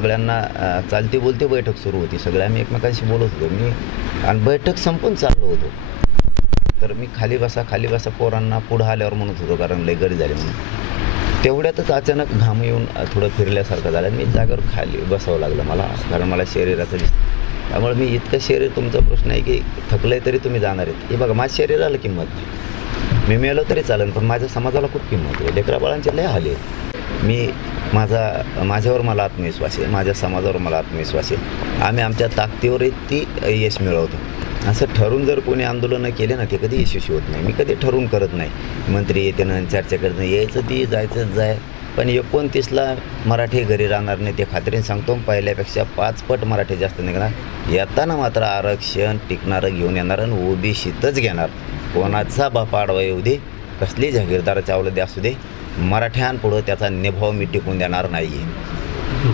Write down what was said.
सगळ्यांना चालती बोलती बैठक सुरू होती. सगळे आम्ही एकमेकांशी बोलत होतो. मी आणि बैठक संपून चाललो होतो. तर मी खाली बसा पोरांना पुढं आल्यावर म्हणत होतो, कारण लय गडी झाली म्हणून. तेवढ्यातच अचानक घाम येऊन थोडं फिरल्यासारखं झालं. मी जागेवर खाली बसावं लागलं मला, कारण मला शरीराचं त्यामुळे मी इतकं शरीर, तुमचा प्रश्न आहे की थकलं आहे तरी तुम्ही जाणार आहेत. हे बघा, माझ्या शरीराला किंमत, मी मेलो तरी चालेल, पण माझ्या समाजाला खूप किंमत आहे. लेकराबाळांचे लय हाल आहेत. माझ्यावर मला आत्मविश्वास आहे, माझ्या समाजावर मला आत्मविश्वास आहे. आम्ही आमच्या ताकदीवर ती यश मिळवतो. असं ठरून जर कोणी आंदोलनं केले ना, ते कधी यशस्वी होत नाही. मी कधी ठरवून करत नाही. मंत्री येते ना, चर्चा करत नाही, यायचं ती जायचं जाय. पण 29ला मराठी घरी राहणार नाही, ते खात्रीने सांगतो. पहिल्यापेक्षा 5 पट मराठी जास्त निघणार. येताना मात्र आरक्षण टिकणारं घेऊन येणार आणि ओबीसीतच घेणार. कोणाचा बाप आडवा येऊ दे, कसली जागीरदाराच्या अवलंबी असू दे, मराठ्यांपुढं त्याचा निभाव मी टिकून देणार नाही आहे.